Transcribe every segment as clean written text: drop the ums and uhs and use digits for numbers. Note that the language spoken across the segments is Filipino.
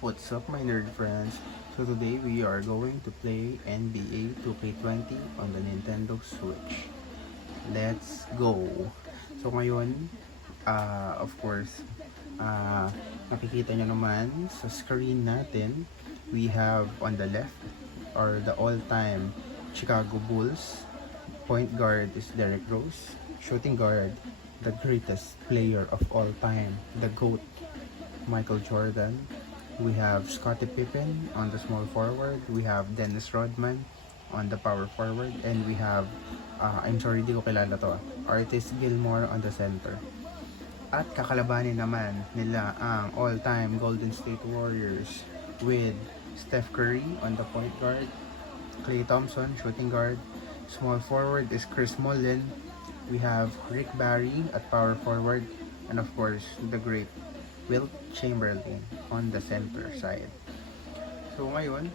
What's up, my nerd friends? So today we are going to play NBA 2K20 on the Nintendo Switch. Let's go! So ngayon, of course, nakikita nyo naman sa screen natin, we have on the left, or the all-time Chicago Bulls. Point guard is Derrick Rose. Shooting guard, the greatest player of all time, the GOAT, Michael Jordan. We have Scottie Pippen on the small forward. We have Dennis Rodman on the power forward. And we have, I'm sorry, di ko kilala to. Artis Gilmore on the center. At kakalabanin naman nila ang all-time Golden State Warriors with Steph Curry on the point guard, Klay Thompson, shooting guard. Small forward is Chris Mullin. We have Rick Barry at power forward. And of course, the great Wilt Chamberlain on the center side. So ngayon,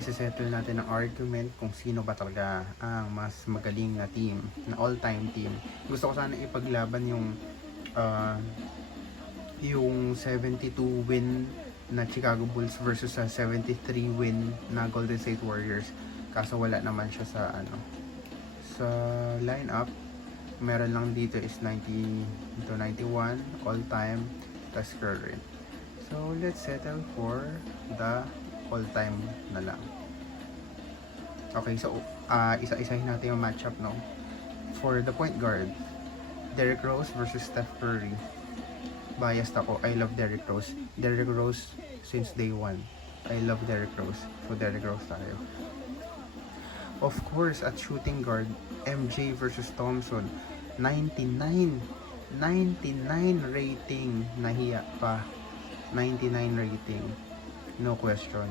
isa-settle natin ang argument kung sino ba talaga ang mas magaling na team, na all-time team. Gusto ko sana ipaglaban yung 72 win na Chicago Bulls versus sa 73 win na Golden State Warriors. Kaso wala naman siya sa lineup. Meron lang dito is 90 to 91 all-time tas current. So let's settle for the all-time na lang. Okay, so isa-isahin natin yung matchup, no? For the point guard, Derrick Rose versus Steph Curry. Biased ako, I love Derrick Rose. Derrick Rose since day one. I love Derrick Rose. So Derrick Rose tayo. Of course, at shooting guard, MJ versus Thompson. 99 rating, nahiya pa. 99 rating, no question.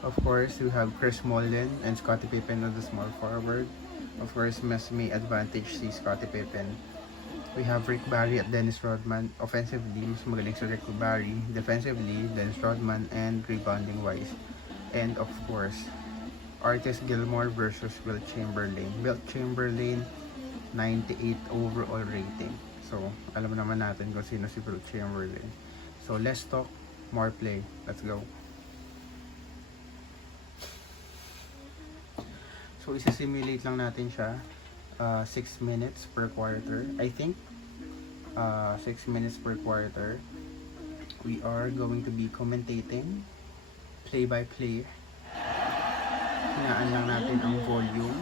Of course, we have Chris Mullin and Scottie Pippen on the small forward. Of course, mas may advantage si Scottie Pippen. We have Rick Barry at Dennis Rodman. Offensively, mas magaling si Rick Barry. Defensively, Dennis Rodman, and rebounding wise. And of course, Artis Gilmore versus Wilt Chamberlain. Wilt Chamberlain, 98 overall rating. So, alam naman natin kung sino si Wilt Chamberlain. So, let's talk more play. Let's go. So, isa-simulate lang natin siya. 6 minutes per quarter. I think 6 minutes per quarter. We are going to be commentating play by play. Hinaan lang natin ang volume.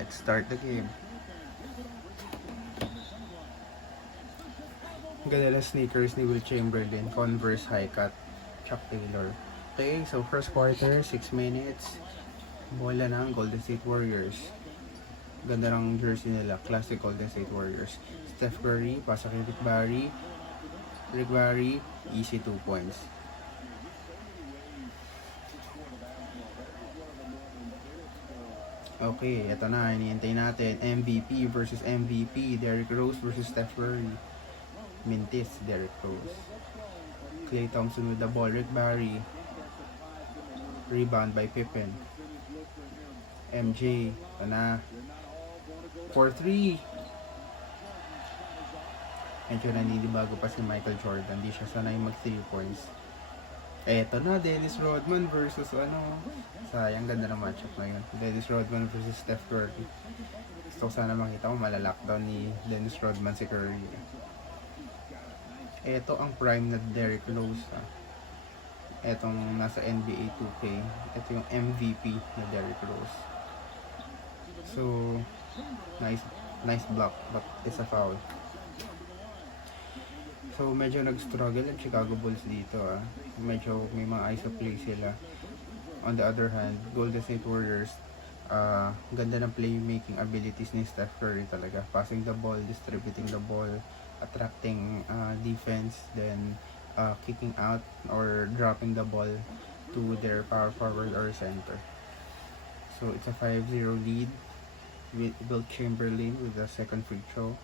Let's start the game. Ganda sneakers ni Wilt Chamberlain, Converse high cut, Chuck Taylor. Okay, so first quarter, 6 minutes. Bola ng Golden State Warriors. Ganda ng jersey nila, classic Golden State Warriors. Steph Curry, pasa kay Rick Barry. Rick Barry, easy 2 points. Okay, eto na, hinihintay natin. MVP versus MVP. Derrick Rose versus Steph Curry. Mintis, Derrick Rose. Klay Thompson with the ball. Rick Barry. Rebound by Pippen. MJ, ito na. 4-3. Medyo naninibago pa si Michael Jordan. Di siya sanay mag 3 points. Eto na, Dennis Rodman versus sayang, ganda ng matchup na yun. Dennis Rodman versus Steph Curry. Gusto ko sana makita ko malalockdown ni Dennis Rodman si Curry. Eto ang prime na Derrick Rose. Etong nasa NBA 2K. Ito yung MVP na Derrick Rose. So, nice block, but it's a foul. So, medyo nag-struggle ang Chicago Bulls dito. Medyo may mga ISO play sila. On the other hand, Golden State Warriors, ganda ng playmaking abilities ni Steph Curry talaga. Passing the ball, distributing the ball, attracting defense, then kicking out or dropping the ball to their power forward or center. So, it's a 5-0 lead with Wilt Chamberlain with the second free throw.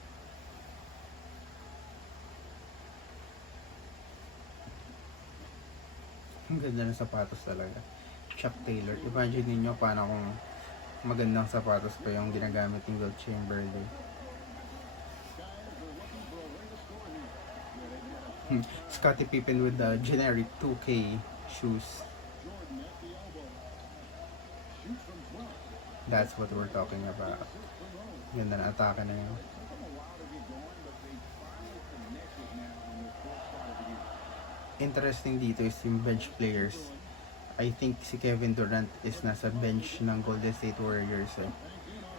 Ang ganda ng sapatos talaga. Chuck Taylor. Imagine niyo paano kung magandang sapatos pa yung ginagamit ng Wilt Chamberlain. Scottie Pippen with the generic 2K shoes. That's what we're talking about. Ganda na atake na yun. Interesting dito is yung bench players. I think si Kevin Durant is nasa bench ng Golden State Warriors eh.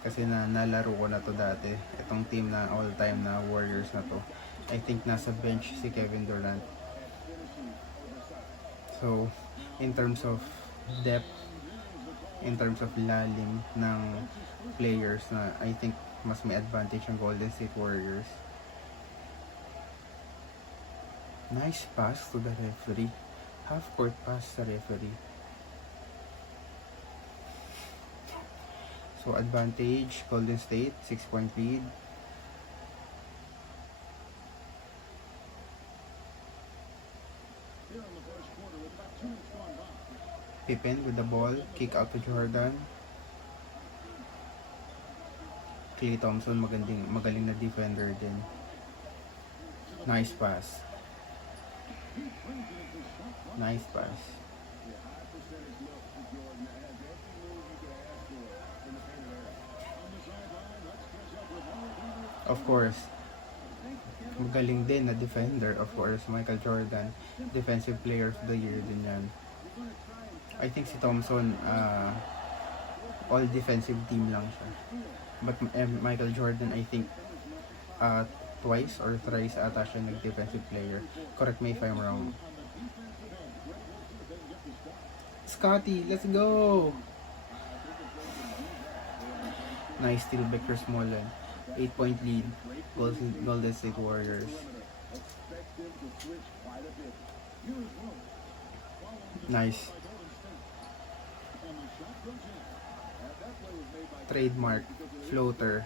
Kasi nalaro ko na to dati. Itong team na all-time na Warriors na to. I think nasa bench si Kevin Durant. So, in terms of depth, in terms of lalim ng players na I think mas may advantage ang Golden State Warriors. Nice pass to the referee. Half court pass sa referee. So advantage Golden State, 6-point lead. Pippen with the ball, kick out to Jordan. Klay Thompson magaling na defender din. Nice pass. Nice pass. Of course, magaling din na defender. Of course, Michael Jordan, defensive player of the year din yan. I think si Thompson, all defensive team lang siya. But Michael Jordan, I think, twice or thrice ata siya nag-defensive player. Correct me if I'm wrong. Scotty, let's go! Nice steal back for Smolin. 8-point lead. Golden State Warriors. Nice. Trademark. Floater.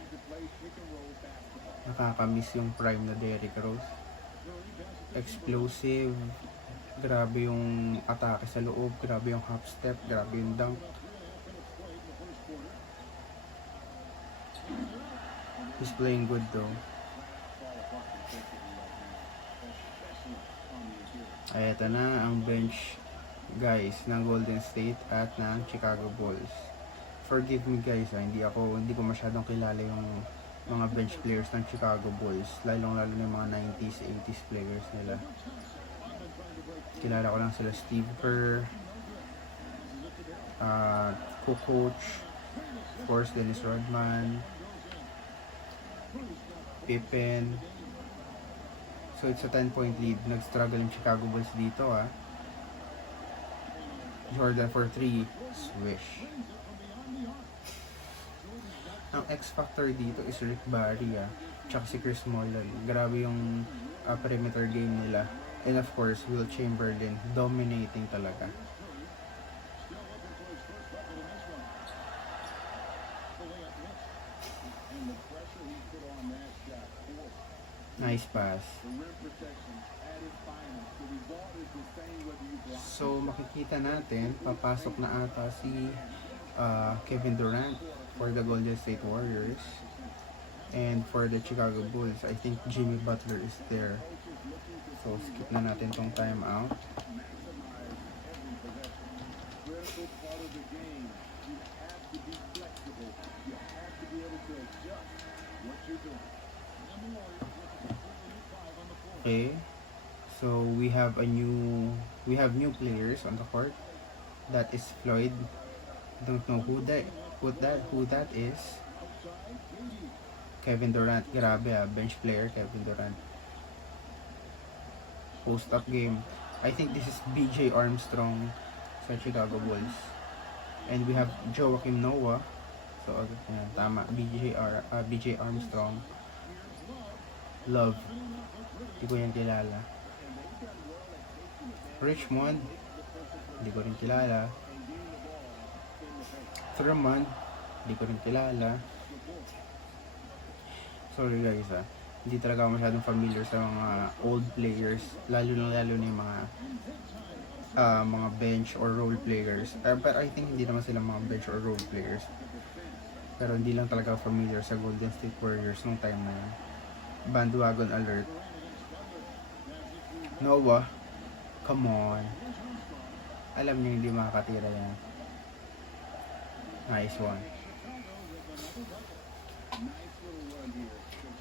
Nakakamiss yung prime na Derrick Rose. Explosive. Grabe yung atake sa loob. Grabe yung half step. Grabe yung dunk. He's playing good though. Ay, ito na ang bench guys ng Golden State at ng Chicago Bulls. Forgive me guys, hindi ko masyadong kilala yung mga bench players ng Chicago Bulls, lalong lalo na yung mga 90s, 80s players nila. Kilala ko lang sila Steve Kerr, Kukoc, of course Dennis Rodman, Pippen. So it's a 10-point lead. Nag-struggle yung Chicago Bulls dito Jordan for 3. Swish. Ang X-factor dito is Rick Barry tsaka si Chris Smolin. Grabe yung perimeter game nila. And of course, Wilt Chamberlain dominating talaga. Nice pass. So makikita natin, papasok na ata si Kevin Durant for the Golden State Warriors. And for the Chicago Bulls, I think Jimmy Butler is there. So skip na natin tong timeout. Okay. So we have new players on the court. That is Floyd. Don't know who that is. Kevin Durant, grabe bench player Kevin Durant. Post-up game. I think this is BJ Armstrong sa Chicago Bulls. And we have Joakim Noah. So, tama. BJ Armstrong. Love. Hindi ko yan kilala. Richmond. Hindi ko rin kilala. Thurman. Hindi ko rin kilala. Sorry guys hindi talaga ako masyadong familiar sa mga old players, lalo na yung mga bench or role players. But I think hindi naman sila mga bench or role players, pero hindi lang talaga familiar sa Golden State Warriors nung time na yun. Bandwagon alert. Noah, come on. Alam niyo hindi makakatira yan. Nice one.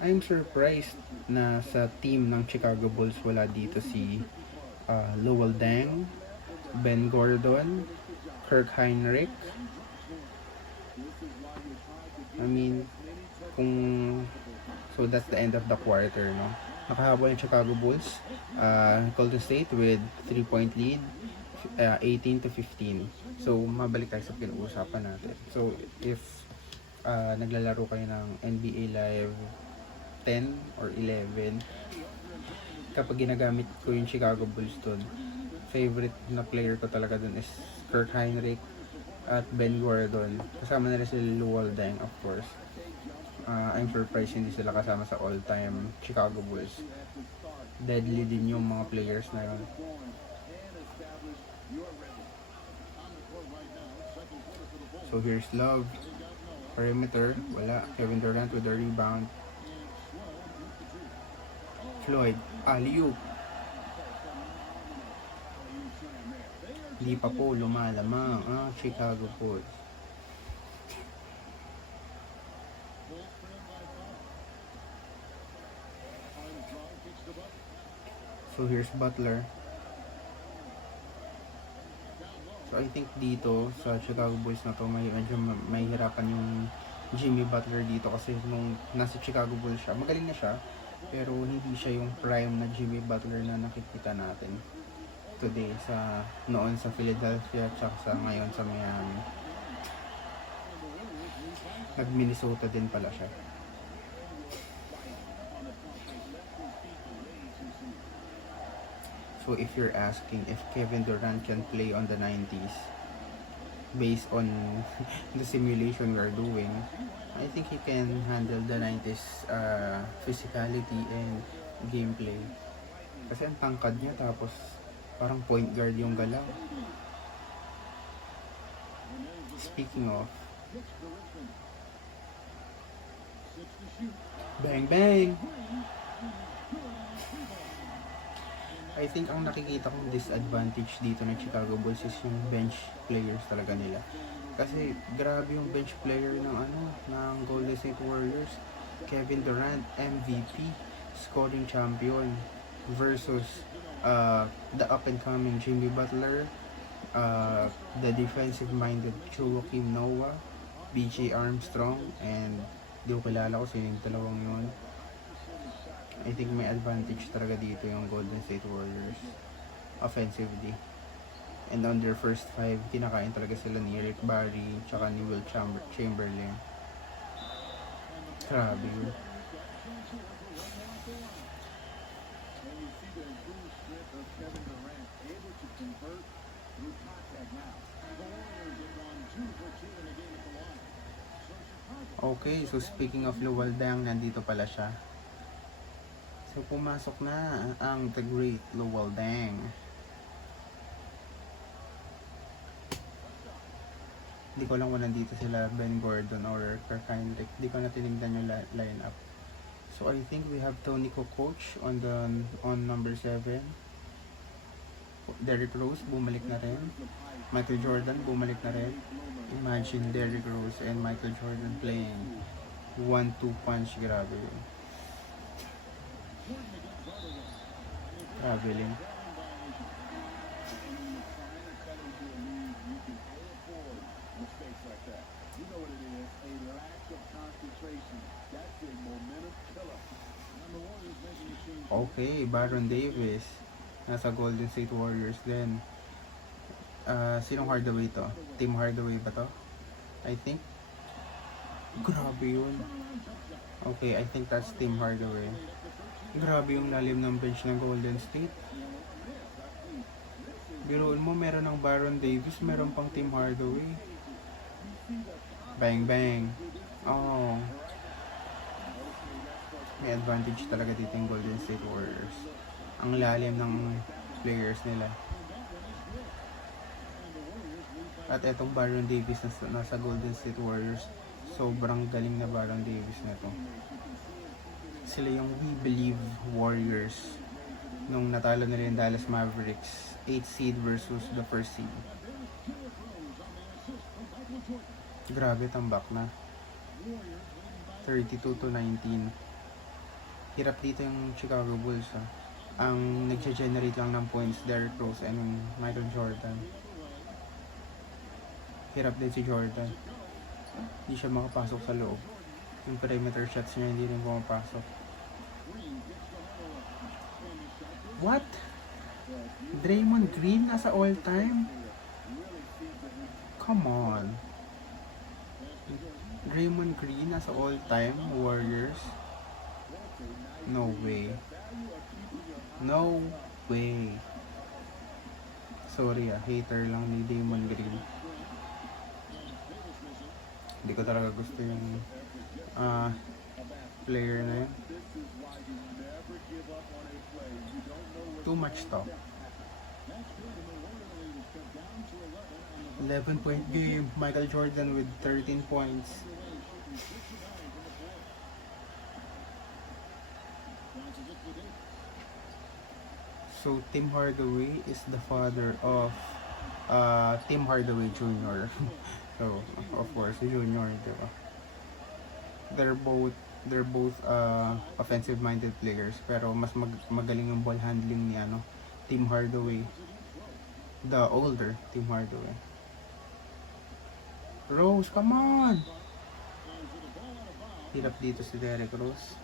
I'm surprised na sa team ng Chicago Bulls wala dito si Lowell Deng, Ben Gordon, Kirk Heinrich. I mean, so that's the end of the quarter, no? Nakahabol yung Chicago Bulls, Golden State with 3-point lead, 18-15. So, mabalik tayo sa pinag-uusapan natin. So, if naglalaro kayo ng NBA Live 10 or 11, kapag ginagamit ko yung Chicago Bulls dun, favorite na player ko talaga dun is Kirk Heinrich at Ben Gordon. Kasama na rin si Luol Deng, of course. I'm surprised hindi sila kasama sa all-time Chicago Bulls. Deadly din yung mga players na yun. So here's Love. Perimeter, wala. Kevin Durant with the rebound. Floyd, alley-oop. Hindi pa po lumalamang ang Chicago Bulls. So here's Butler. So I think dito sa Chicago Bulls na to medyo mahihirapan yung Jimmy Butler dito kasi nung nasa Chicago Bulls siya, magaling na siya pero hindi siya yung prime na Jimmy Butler na nakikita natin today noon sa Philadelphia at sa ngayon sa Miami. Nag-Minnesota din pala siya. So if you're asking if Kevin Durant can play on the 90s based on the simulation we are doing, I think he can handle the 90s physicality and gameplay. Kasi ang tangkad niya tapos parang point guard yung galaw. Speaking of, bang bang! I think ang nakikita kong disadvantage dito ng Chicago Bulls is yung bench players talaga nila. Kasi grabe yung bench player ng Golden State Warriors. Kevin Durant, MVP, scoring champion versus the up-and-coming Jimmy Butler, the defensive-minded Joakim Noah, BJ Armstrong, and di ko kilala ko sino yung dalawang yun. I think may advantage talaga dito yung Golden State Warriors offensively. And on their first 5, kinakain talaga sila ni Rick Barry tsaka ni Wilt Chamberlain. Grabe yun. Okay, so speaking of Luol Deng, nandito pala siya. So pumasok na ang The Great Luol Deng. Hindi ko lang kung nandito sila Ben Gordon or Kirk Heinrich. Hindi ko na tinignan yung lineup. So I think we have Tony Kukoc on number 7. Derrick Rose bumalik na rin. Michael Jordan bumalik na rin. Imagine Derrick Rose and Michael Jordan playing 1-2 punch. Grabe yun. Traveling. Okay, Baron Davis nasa Golden State Warriors din. Sinong Hardaway to? Tim Hardaway ba to? I think. Grabe yun. Okay, I think that's Tim Hardaway. Grabe yung lalim ng bench ng Golden State. Biruin mo, meron ng Baron Davis, meron pang Tim Hardaway. Bang bang. Oh. May advantage talaga dito yung Golden State Warriors. Ang lalim ng players nila. At etong Baron Davis nasa Golden State Warriors, sobrang galing na Baron Davis na to. Sila yung We Believe Warriors nung natalo nila yung Dallas Mavericks, 8 seed versus the first seed. Grabe, tambak na. 32-19. Hirap dito yung Chicago Bulls, ha. Ang nag-generate lang ng points, Derrick Rose and Michael Jordan. Hirap din si Jordan. Hindi siya makapasok sa loob. Yung perimeter shots niya hindi rin pumapasok. What? Draymond Green nasa all-time? Come on. Draymond Green nasa all-time Warriors? No way. No way. Sorry, hater lang ni Draymond Green. Hindi ko talaga gusto yung player na yun. Too much talk. 11-point game. Michael Jordan with 13 points. So Tim Hardaway is the father of Tim Hardaway Jr. So of course Junior, diba? They're both offensive minded players, pero mas magaling yung ball handling ni Tim Hardaway, the older Tim Hardaway. Rose, come on! Hirap dito si Derrick Rose.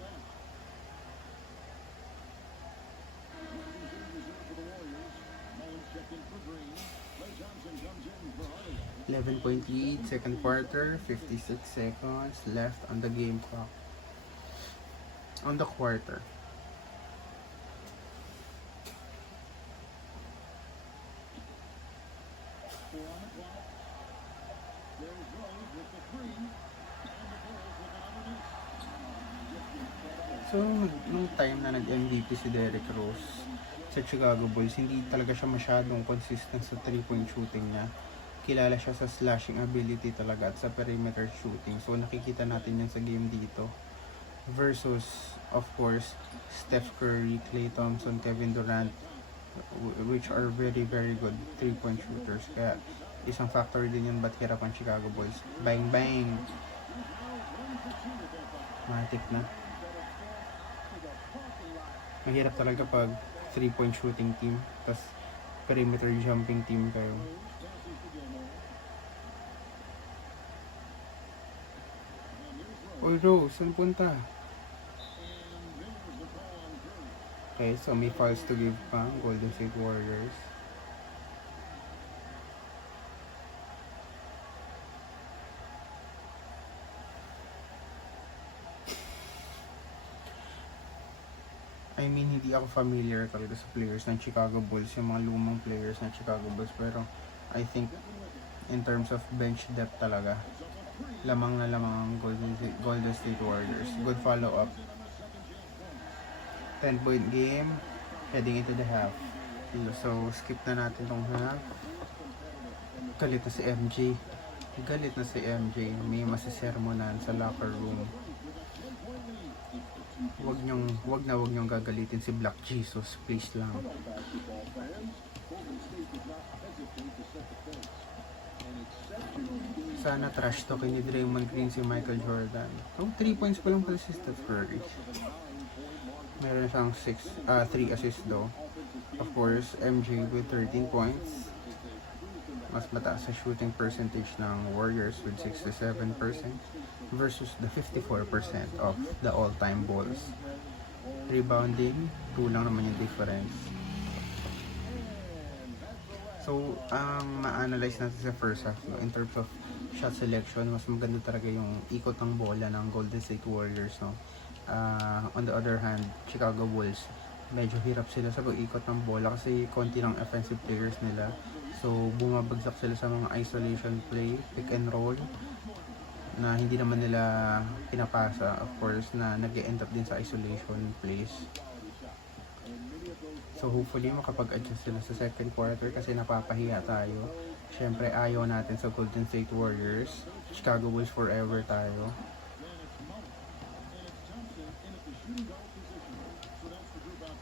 .point lead, second quarter, 56 seconds left on the game clock. On the quarter. So, nung time na nag-MVP si Derrick Rose sa Chicago Bulls, hindi talaga siya masyadong consistent sa 3-point shooting niya. Kilala siya sa slashing ability talaga at sa perimeter shooting. So, nakikita natin yan sa game dito. Versus, of course, Steph Curry, Klay Thompson, Kevin Durant, which are very, very good 3-point shooters. Kaya, isang factor din yun ba't hirap ang Chicago Bulls. Bang, bang! Matik na. Mahirap talaga pag 3-point shooting team, tas perimeter jumping team kayo. Oy, Rose, saan punta? Okay, so may fouls to give pa Golden State Warriors. I mean, hindi ako familiar talaga sa players ng Chicago Bulls, yung mga lumang players ng Chicago Bulls, pero I think in terms of bench depth talaga, lamang na lamang ang Golden State Warriors. Good follow-up. 10-point game, heading into the half. So, skip na natin tong half. Galit na si MJ. Galit na si MJ. May masisermonan sa locker room. Wag niyong gagalitin si Black Jesus, please lang. Sana trash talk ni Draymond Green si Michael Jordan. 3 points pa lang pala si Steph Curry. Meron siyang 3 assists though. Of course, MJ with 13 points. Mas mataas sa shooting percentage ng Warriors with 67% versus the 54% of the all-time Bulls. Rebounding, 2 lang naman yung difference. So, ang ma-analyze natin sa first half, no, in terms of shot selection, mas maganda talaga yung ikot ng bola ng Golden State Warriors. No? On the other hand, Chicago Bulls, medyo hirap sila sa pag-ikot ng bola kasi konti ng offensive players nila. So, bumabagsak sila sa mga isolation play, pick and roll, na hindi naman nila pinapasa, of course, na nag-end up din sa isolation plays. So hopefully makapag-adjust sila sa second quarter kasi napapahiya tayo. Syempre ayaw natin sa Golden State Warriors. Chicago Bulls forever tayo.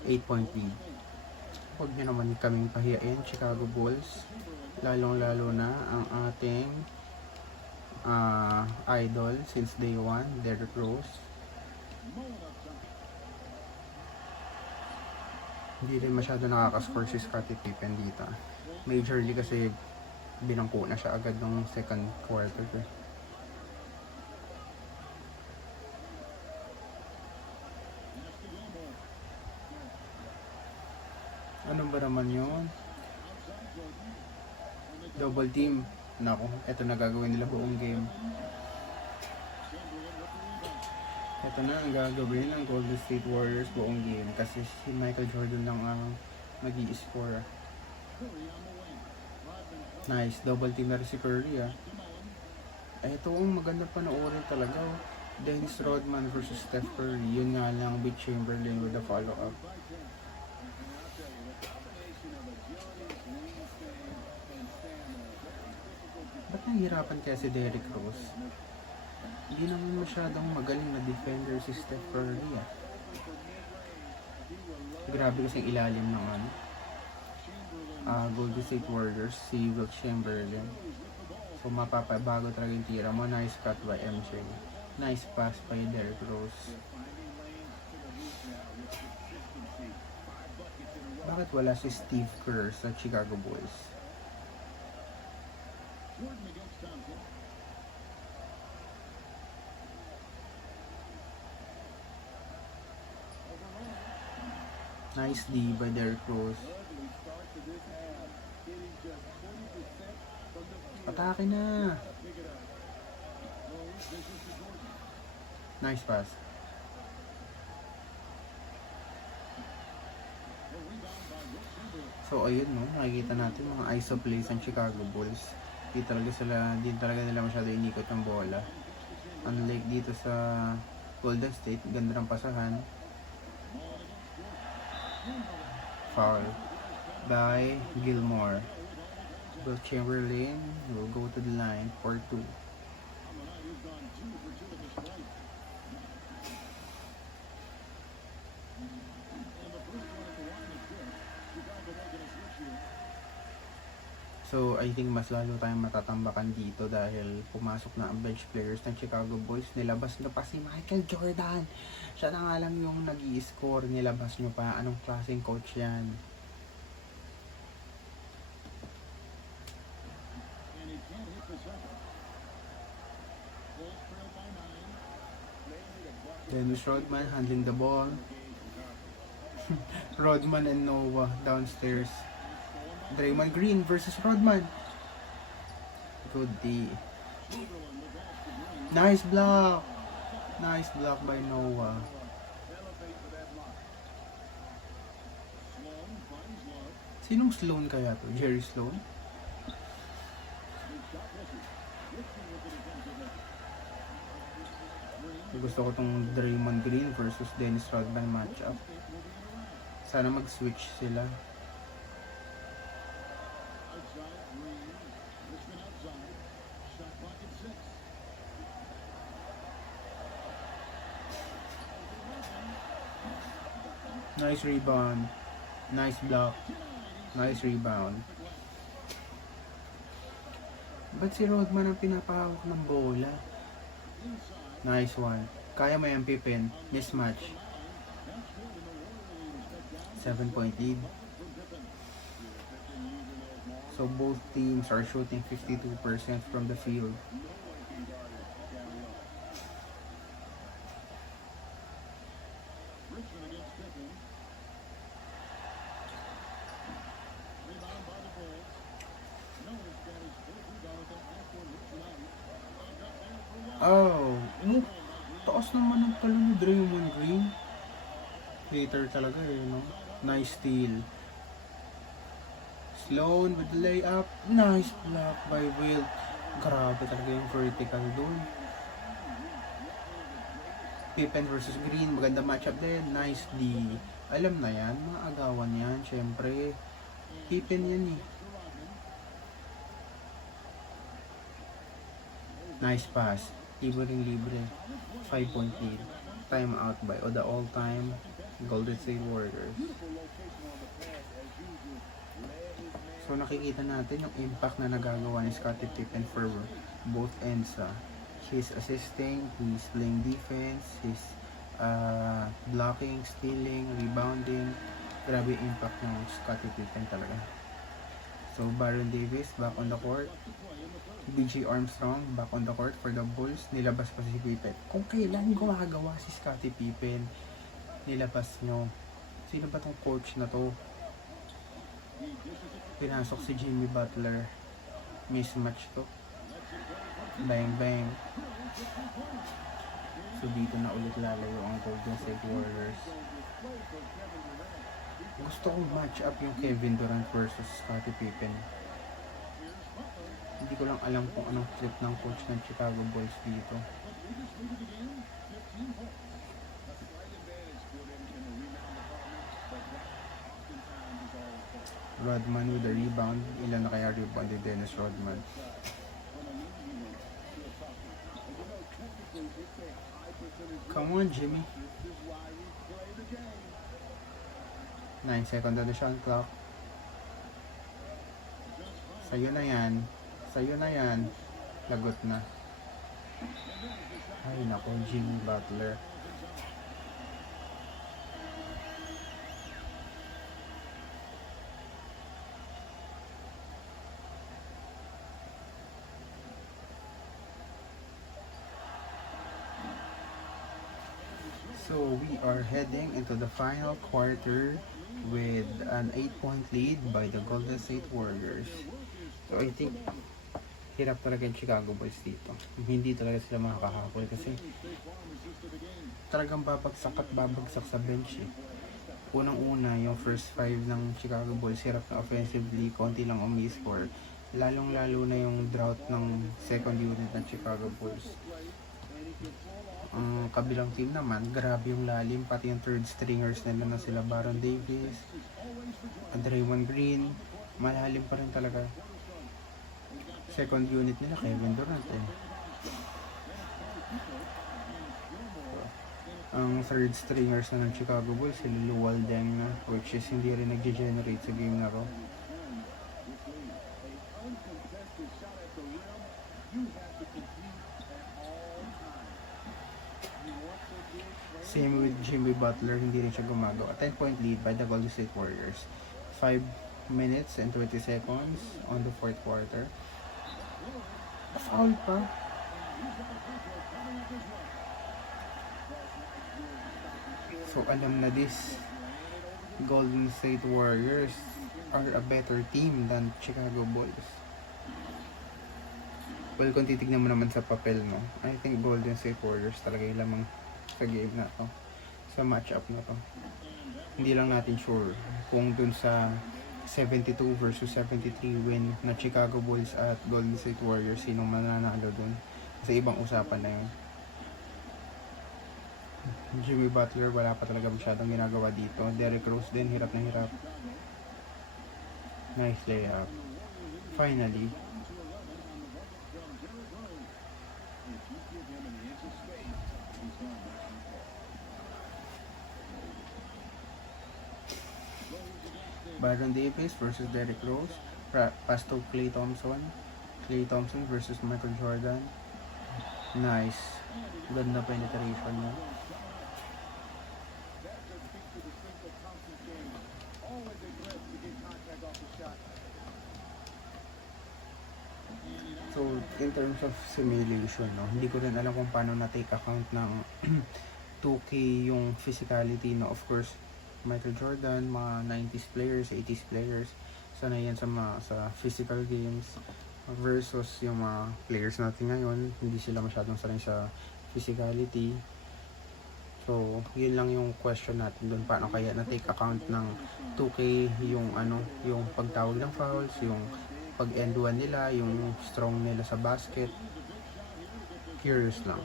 .8 lead. Huwag niyo naman kaming pahiyain, Chicago Bulls. Lalong-lalo na ang ating idol since day 1, Derrick Rose. Hindi rin masyado nakakascore si Scottie Pippen dito. Major League kasi binangko na siya agad ng second quarter. Ano ba naman yun? Double team. Nako, eto na gagawin nila buong game. Ito na ang gagawin ng Golden State Warriors buong game kasi si Michael Jordan lang ang mag-i-score. Nice, double team na rin si Curry Ito ang maganda panoorin talaga. Dennis Rodman versus Steph Curry. Yun nga lang, Wilt Chamberlain with the follow-up. Ba't nahihirapan kaya si Derrick Rose? Hindi naman masyadong magaling na defender si Steph Curry Grabe kasing ilalim ng Golden State Warriors, si Wilt Chamberlain. So mapapabago talaga yung tira mo. Nice cut by MJ. Nice pass by Derrick Rose. Bakit wala si Steve Kerr sa Chicago Bulls? Nice D by Derrick Rose. Atake na. Nice pass. So ayun nakikita natin mga ISO plays ng Chicago Bulls. Di talaga nila masyado inikot ng bola. Unlike dito sa Golden State, ganda ng pasahan. Foul by Gilmore. Wilt Chamberlain will go to the line for 2. So I think mas lalo tayong matatambakan dito dahil pumasok na ang bench players ng Chicago Bulls. Nilabas nyo pa si Michael Jordan. Siya na nga lang yung nag-i-score. Nilabas nyo pa. Anong klaseng coach yan? Dennis Rodman handling the ball. Rodman and Noah downstairs. Draymond Green versus Rodman. Good D. Nice block. Nice block by Noah. Sinong Sloan kaya to? Jerry Sloan? Gusto ko tong Draymond Green versus Dennis Rodman matchup. Sana mag-switch sila. Nice rebound. Nice block. Nice rebound. Ba't si Rodman ang pinapahawak ng bola? Nice one. Kaya mo yung Pippen. Mismatch. 7-point lead. So both teams are shooting 52% from the field. Oh, taas naman ang pala ni Draymond Green. Later talaga Nice steal. Sloan with the layup. Nice block by Wilt. Grabe talaga yung vertical doon. Pippen versus Green. Maganda matchup din. Nice D. Alam na yan. Mga agawan yan. Syempre. Pippen yan Nice pass. Libre. 5-point lead. Time out by the all-time Golden State Warriors. So nakikita natin yung impact na nagagawa ni Scottie Pippen for both ends. He's assisting, he's playing defense, he's blocking, stealing, rebounding. Grabe yung impact ng Scottie Pippen talaga. So Baron Davis back on the court. DJ Armstrong back on the court for the Bulls. Nilabas pa si Pippen. Kung kailan gumagawa si Scottie Pippen, nilabas nyo. Sino ba tong coach na to? Pinasok si Jimmy Butler. Mismatch to. Bang bang. So dito na ulit lalayo ang Golden State Warriors. Gusto kong match up yung Kevin Durant versus Scottie Pippen. Hindi ko lang alam kung anong trip ng coach ng Chicago Bulls dito. Rodman with the rebound. Ilan na kaya rebound ni Dennis Rodman? Come on, Jimmy. 9 seconds on the shot clock. Sa'yo na yan. Sa'yo na yan. Lagot na. Ay nako, Jimmy Butler. So we are heading into the final quarter with an 8-point lead by the Golden State Warriors. So I think hirap talaga yung Chicago Bulls dito. Hindi talaga sila makakahabol kasi talagang babagsak sa bench eh. Unang-una, yung first 5 ng Chicago Bulls, hirap na offensively, konti lang umi-score. Lalong-lalo na yung drought ng second unit ng Chicago Bulls. Ang kabilang team naman, grabe yung lalim, pati yung third stringers nila na sila Baron Davis, Draymond Green, malalim pa rin talaga. Second unit nila, Kevin Durant eh. Ang third stringers na ng Chicago Bulls, si Luol Deng na, which is hindi rin nag-generate sa game na ro. Same with Jimmy Butler, hindi rin siya gumagawa. 10-point lead by the Golden State Warriors. 5 minutes and 20 seconds on the fourth quarter. Foul pa. So alam na this Golden State Warriors are a better team than Chicago Bulls. Well, kung titignan mo naman sa papel, no, I think Golden State Warriors talaga yung lamang sa game na to, sa matchup na to. Hindi lang natin sure kung dun sa 72 versus 73 win na Chicago Bulls at Golden State Warriors, sinong mananalo dun. Kasi ibang usapan na yun. Jimmy Butler, wala pa talaga masyadong ginagawa dito. Derrick Rose din, hirap na hirap. Nice layup. Finally. Baron Davis versus Derrick Rose. Pass to Klay Thompson. Klay Thompson versus Michael Jordan. Nice. Ganda penetration niya. So, in terms of simulation, no, hindi ko rin alam kung paano na-take account ng 2K yung physicality, no. Of course, Michael Jordan, mga 90s players, 80s players, sanay yan sa physical games versus yung mga players natin ngayon, hindi sila masyadong sanay sa physicality. So, yun lang yung question natin doon, paano kaya na-take account ng 2K yung yung pagtawag ng fouls, yung pag-end one nila, yung strong nila sa basket. Curious lang.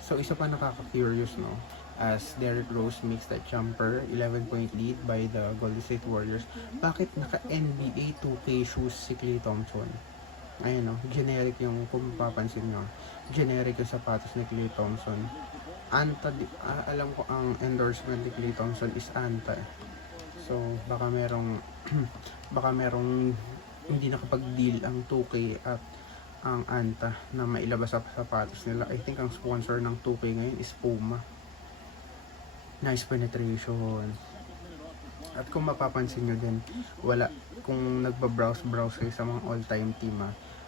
So, isa pa nakaka-curious, no, as Derrick Rose makes that jumper, 11-point lead by the Golden State Warriors. Bakit naka-NBA 2K shoes si Klay Thompson? Ayun, no, generic yung, kung mapapansin nyo, generic yung sapatos ni Klay Thompson. Alam ko ang endorsement ni Klay Thompson is Anta. So, baka merong hindi nakapag-deal ang 2K at ang Anta na mailabas sa sapatos nila. I think ang sponsor ng 2K ngayon is Puma. Nice penetration. At kung mapapansin nyo din, wala, kung nagbabrowse kayo sa mga all-time team,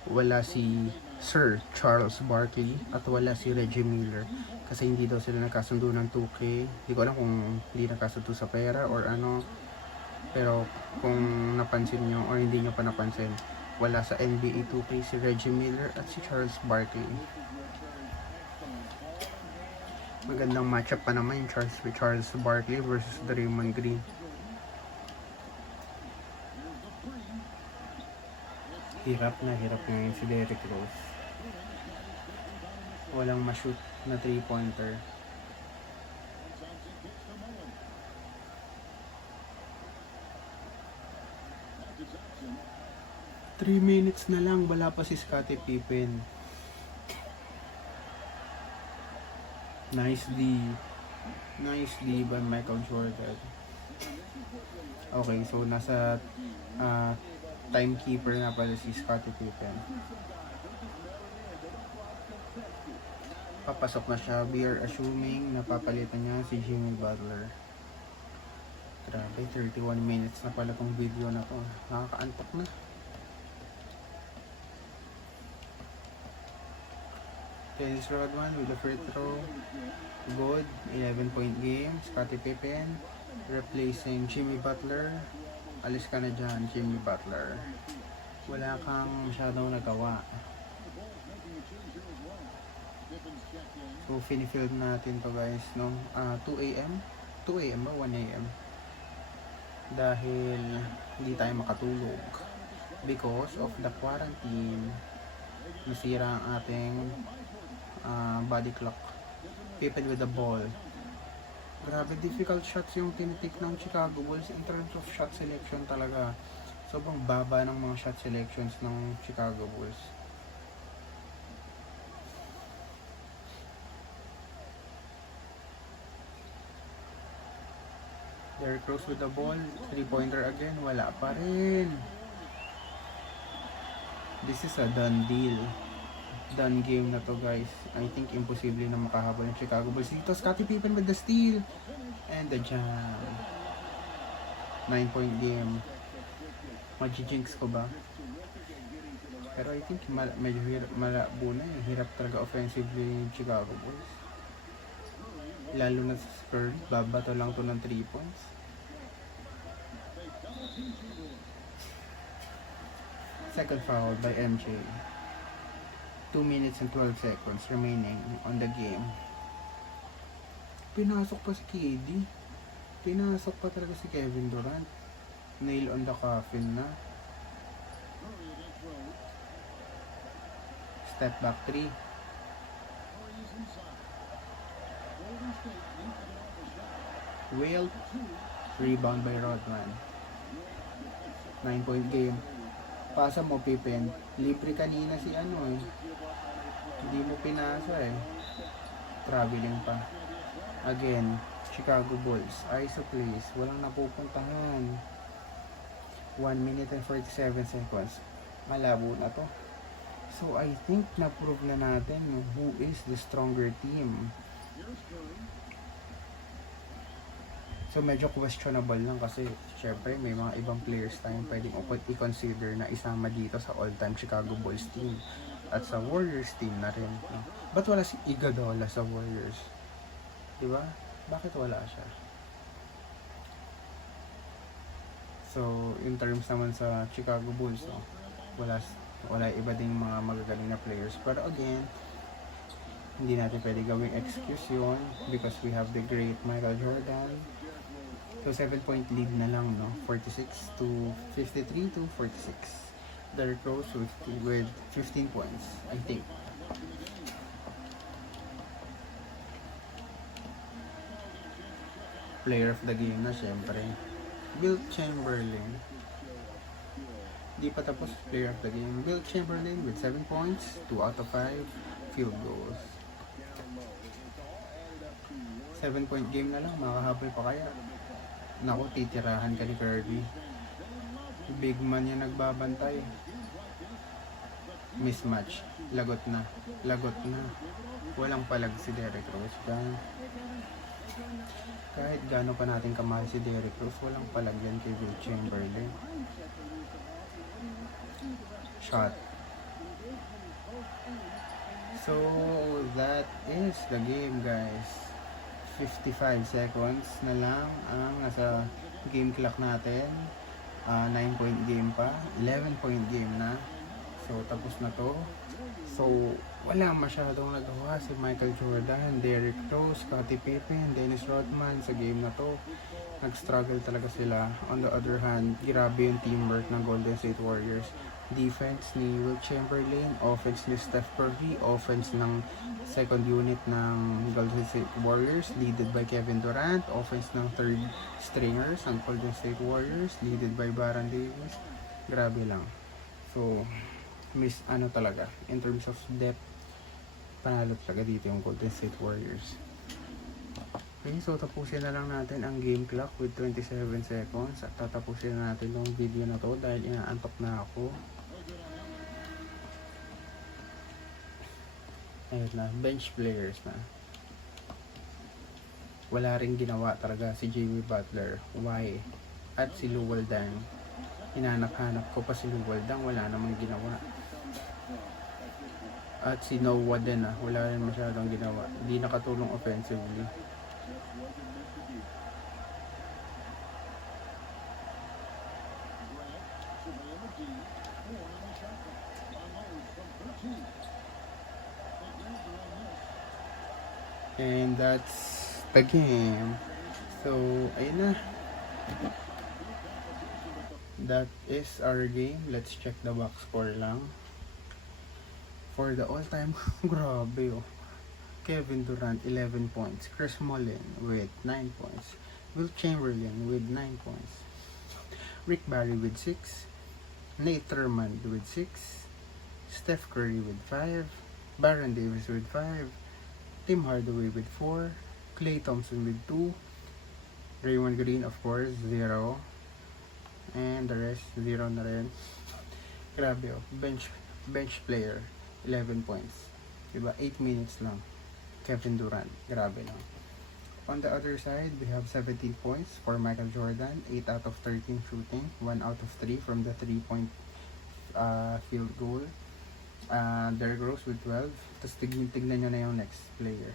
wala si Sir Charles Barkley at wala si Reggie Miller kasi hindi daw sila nagkasundo ng 2K. Hindi ko alam kung hindi nagkasundo sa pera or ano, pero kung napansin nyo or hindi nyo pa napansin, wala sa NBA 2K si Reggie Miller at si Charles Barkley. Magandang matchup pa naman yung Charles Barkley versus Draymond Green. Hirap na ngayon si Derrick Rose. Walang ma-shoot na 3-pointer. Three minutes na lang, wala pa si Scottie Pippen. Nice D by Michael Jordan. Okay, so nasa timekeeper na pala si Scottie Pippen. Papasok na siya. We are assuming na papalitan niya si Jimmy Butler. Grabe, 31 minutes na pala tong video na to. Nakakaantok na. Dennis Rodman with a free throw. Good. 11-point game. Scottie Pippen replacing Jimmy Butler. Alis ka na dyan, Jimmy Butler. Wala kang masyadong nagawa. So, fini-film natin to guys, no? 2 a.m. 2 a.m. ba? 1 a.m. Dahil hindi tayo makatulog. Because of the quarantine, nasira ang ating body clock. Pippen with the ball. Grabe, difficult shots yung tinitik ng Chicago Bulls in terms of shot selection talaga. Sobrang baba ng mga shot selections ng Chicago Bulls. Derrick Rose with the ball. 3-pointer again. Wala pa rin. This is a done deal. Done game na to guys. I think imposible na makahabol ng Chicago Bulls dito. Scottie Pippen with the steal and the jam. 9-point game. Majijinx ko ba? Pero I think medyo malabo na eh. Hirap talaga offensively yung Chicago Bulls. Lalo na sa Spurs, babato lang to ng 3 points. Second foul by MJ. 2 minutes and 12 seconds remaining on the game. Pinasok pa si KD. Pinasok pa talaga si Kevin Durant. Nail on the coffin na. Step back 3. Wilt. Rebound by Rodman. 9-point game. Pasa mo, Pippen. Libre kanina si ano eh. Hindi mo pinasa eh. Traveling pa. Again, Chicago Bulls. ISO please. Walang napupuntahan. 1 minute and 47 seconds. Malabo na to. So I think na-prove na natin who is the stronger team. So medyo questionable lang kasi syempre may mga ibang players tayong pwedeng i-consider na isama dito sa all-time Chicago Bulls team at sa Warriors team na rin. Ba't wala si Iguodala sa Warriors? Diba? Bakit wala siya? So in terms naman sa Chicago Bulls, wala iba ding mga magagaling na players. Pero again, hindi natin pwede gawing excuse yun because we have the great Michael Jordan. So 7-point lead na lang, no? 46 to 53 to 46. Derrick Rose with 15 points, I think. Player of the game na syempre. Wilt Chamberlain. Di pa tapos player of the game. Wilt Chamberlain with 7 points, 2 out of 5 field goals. 7-point game na lang, makahabol pa kaya? Naku, titirahan ka ni Kirby. Big man yung nagbabantay. Mismatch. Lagot na. Lagot na. Walang palag si Derrick Rose. Kahit gaano pa natin kamahal si Derrick Rose, walang palag yan kay Wilt Chamberlain. Shot. So, that is the game, guys. 55 seconds na lang ang nasa game clock natin. 9-point game pa. 11-point game na. So, tapos na to. So, wala masyadong nagawa si Michael Jordan, Derrick Rose, Scottie Pippen, Dennis Rodman sa game na to. Nag-struggle talaga sila. On the other hand, grabe yung teamwork ng Golden State Warriors. Defense ni Wilt Chamberlain, offense ni Steph Curry, offense ng second unit ng Golden State Warriors, leaded by Kevin Durant, offense ng third stringers ng Golden State Warriors, leaded by Baron Davis. Grabe lang. So, talaga, in terms of depth, panalo talaga dito yung Golden State Warriors. Okay, so tapusin na lang natin ang game clock with 27 seconds at tatapusin na natin yung video na to dahil inaantok na ako. Ayun na, bench players na. Wala rin ginawa talaga si Jimmy Butler. Why? At si Luol Deng. Hinanap-hanap ko pa si Luol Deng, wala namang ginawa. At si Noah din wala rin masyadong ginawa. Hindi nakatulong offensively. And that's the game. So, ayun na. That is our game. Let's check the box score lang. For the all-time, grabe oh. Kevin Durant, 11 points. Chris Mullin with 9 points. Wilt Chamberlain with 9 points. Rick Barry with 6. Nate Thurmond with 6. Steph Curry with 5. Baron Davis with 5. Tim Hardaway with 4. Klay Thompson with 2. Raymond Green, of course, 0. And the rest, 0 na rin. Grabe oh. Bench player, 11 points. Diba? 8 minutes lang. Kevin Durant, grabe lang. On the other side, we have 17 points for Michael Jordan. 8 out of 13 shooting. 1 out of 3 from the 3-point field goal. Derrick Rose with 12. Tapos tignan nyo na yung next player.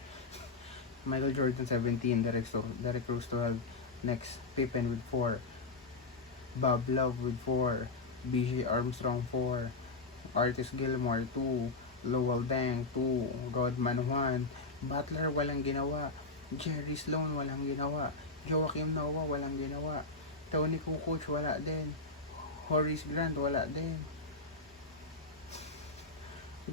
Michael Jordan 17, Derrick Rose 12. Next, Pippen with 4. Bob Love with 4. B.J. Armstrong 4. Artis Gilmore 2. Luol Deng 2. Rodman 1. Butler walang ginawa. Jerry Sloan walang ginawa. Joakim Noah walang ginawa. Tony Kukoc wala din. Horace Grant wala din.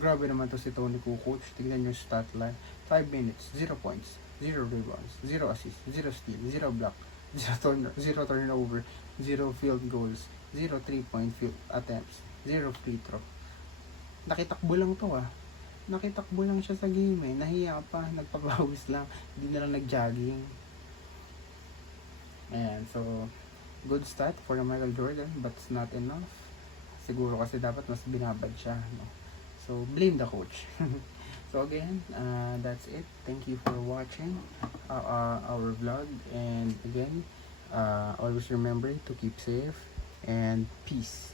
Grabe naman to si Tony Kukoc. Tignan nyo stat line. 5 minutes, 0 points, 0 rebounds, 0 assists, 0 steal, 0 block, 0 turnover, 0 field goals, 0 3-point field attempts, 0 free throw. Nakitakbo lang to Nakitakbo lang siya sa game Nahiya pa, nagpapawis lang. Hindi na lang nag-jogging. And so, good stat for Michael Jordan, but it's not enough. Siguro kasi dapat mas binabad siya. No? So, blame the coach. So again, that's it. Thank you for watching our vlog. And again, always remember to keep safe and peace.